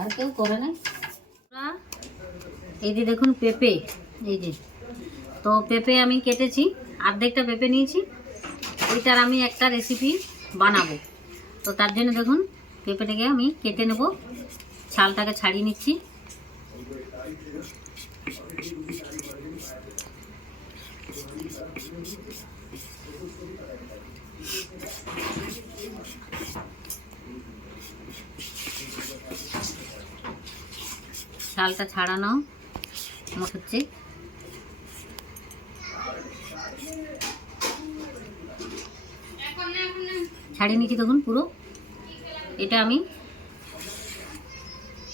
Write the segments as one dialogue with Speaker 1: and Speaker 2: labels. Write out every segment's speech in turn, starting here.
Speaker 1: আর কেউ করে না এই যে দেখুন পেঁপে, এই যে। তো পেঁপে আমি কেটেছি, অর্ধেকটা পেঁপে নিয়েছি, ওইটার আমি একটা রেসিপি বানাবো। তো তার জন্য দেখুন, পেঁপেটাকে আমি কেটে নেব, ছালটাকে ছাড়িয়ে নিচ্ছি। ছালটা ছাড়ানো হচ্ছে ছাড়িয়ে নিচ্ছি দেখুন পুরো। এটা আমি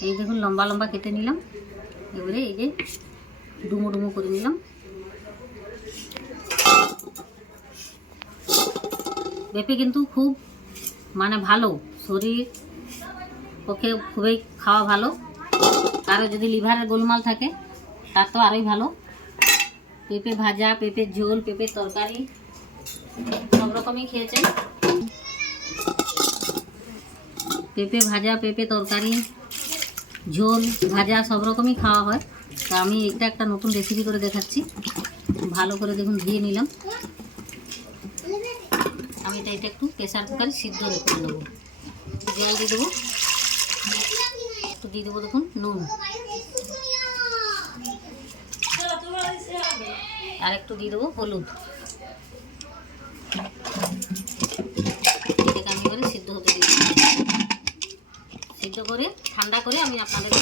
Speaker 1: এই দেখুন লম্বা লম্বা কেটে নিলাম। এবারে এই যে ডুমো ডুমো করে নিলাম। পেঁপে কিন্তু খুব মানে ভালো, শরীর পক্ষে খুবই খাওয়া ভালো। কারও যদি লিভারের গোলমাল থাকে, তার তো আরোই ভালো। পেঁপে ভাজা পেঁপের ঝোল পেঁপের তরকারি, সব রকমই খেয়েছেন। পেঁপে ভাজা, পেঁপে তরকারি, ঝোল, ভাজা, সব রকমই খাওয়া হয়। তা আমি এটা একটা নতুন রেসিপি করে দেখাচ্ছি। ভালো করে দেখুন, ধুয়ে নিলাম। আমি এটা এটা একটু প্রেশার কুকারে সিদ্ধ করে নেব। জল দিয়ে দেবো। একটু দিয়ে দেবো দেখুন, নুন। আর একটু দিয়ে দেবো হলুদ। এটাকে আমি এবারে সিদ্ধ হতে সিদ্ধ করে, ঠান্ডা করে আমি আপনাদেরকে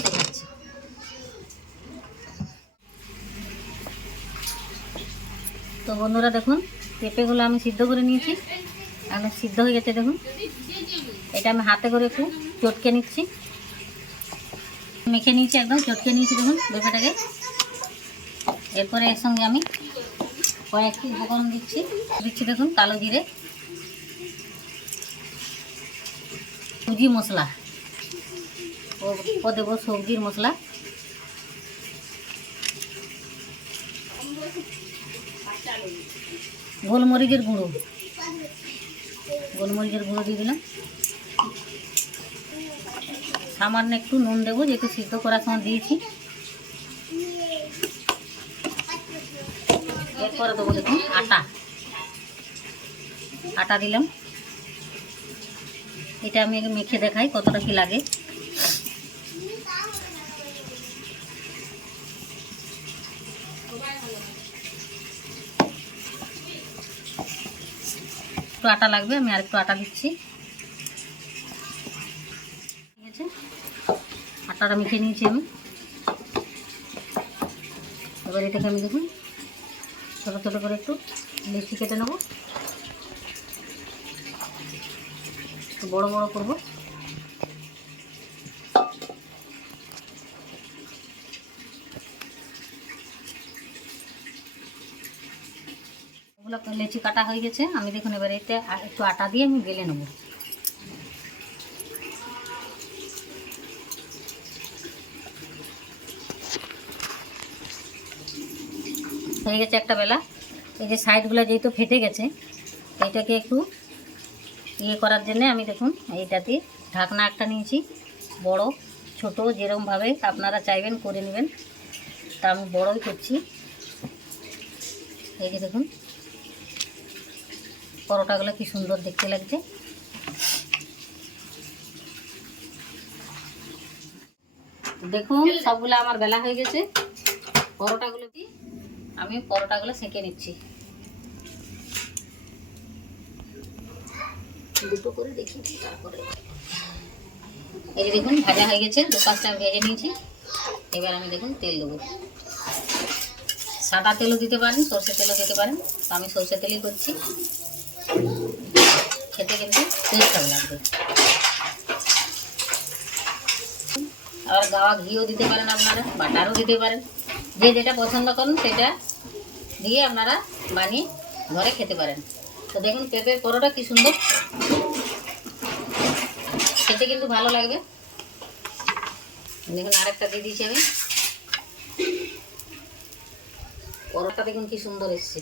Speaker 1: তো বন্ধুরা দেখুন, পেঁপেগুলো আমি সিদ্ধ করে নিয়েছি। আমি সিদ্ধ হয়ে গেছে দেখুন। এটা আমি হাতে করে একটু চটকে নিচ্ছি। মেখে নিয়েছি একদম, চটকে নিয়েছি দেখুন পেঁপেটাকে। এরপরে এর সঙ্গে আমি কয়েকটি উপকরণ দিচ্ছি। দিচ্ছি দেখুন কালো জিরে, সুজি মশলা। ও ও দেবো সবজির মশলা। গোলমরিচের গুঁড়ো। গোলমরিচের গুঁড়ো দিয়ে দিলাম। সামান্য একটু নুন দেবো, যেহেতু সিদ্ধ করার সময় দিয়েছি। এরপরে দেবো দেখুন, আটা। আটা দিলাম। এটা আমি মেখে দেখাই কতটা কি লাগে। একটু আটা লাগবে, আমি আর একটু আটা দিচ্ছি। আটাটা মেখে নিয়েছি আমি। এবার এটাকে আমি দেখুন, ছোটো ছোটো করে একটু লিচি কেটে নেব। একটু বড়ো বড়ো করব। লেচি কাটা হয়ে গেছে। আমি দেখুন এবার এতে একটু আটা দিয়ে আমি বেলে নেব। হয়ে গেছে একটা বেলা। এই যে সাইডগুলো যেহেতু ফেটে গেছে এইটাকে একটু ইয়ে করার জন্য আমি দেখুন এইটাতে ঢাকনা একটা নিয়েছি, বড়, ছোট যেরকমভাবে আপনারা চাইবেন করে নেবেন। তা আমি বড়ই করছি। এই যে দেখুন, পরোটাগুলো কি সুন্দর দেখতে লাগছে। দেখুন, সবগুলো আমার বেলা হয়ে গেছে। পরোটাগুলো কি আমি পরোটাগুলো সেঁকে নিচ্ছি। দুটো করে দেখি, তারপরে। এই যে দেখুন, ভাজা হয়ে গেছে, দু পাঁচটা ভেজে নিয়েছি। এবার আমি দেখুন তেল দেবো। সাদা তেলও দিতে পারেন, সর্ষে তেলও দিতে পারেন। তো আমি সর্ষে তেলই করছি। খেতে কিন্তু টেস্ট ভালো লাগবে। আবার গাওয়া ঘিও দিতে পারেন আপনারা, বাটারও দিতে পারেন। যে যেটা পছন্দ করেন, সেটা দিয়ে আপনারা বানিয়ে ঘরে খেতে পারেন। তো দেখুন, পেঁপের পরোটা কি সুন্দর। খেতে কিন্তু ভালো লাগবে। দেখুন, আরেকটা দিয়ে দিয়েছি আমি। পরোটা দেখুন কি সুন্দর এসছে।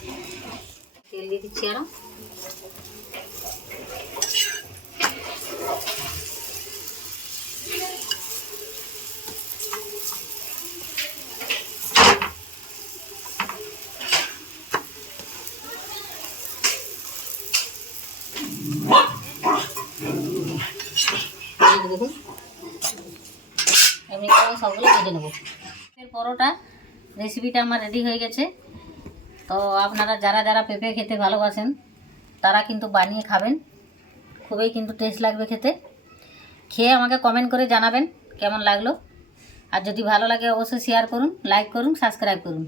Speaker 1: তেল দিয়ে দিচ্ছি আরও এই যে দেখুন এমনি করে সবগুলো ভেজে নেব। পরোটা রেসিপিটা আমার রেডি হয়ে গেছে। তো আপনারা যারা যারা পেঁপে খেতে ভালোবাসেন, তারা কিন্তু বানিয়ে খাবেন। খুবই কিন্তু টেস্ট লাগবে খেতে। খেয়ে আমাকে কমেন্ট করে জানাবেন কেমন লাগল। আর যদি ভালো লাগে, অবশ্যই শেয়ার করুন লাইক করুন সাবস্ক্রাইব করুন।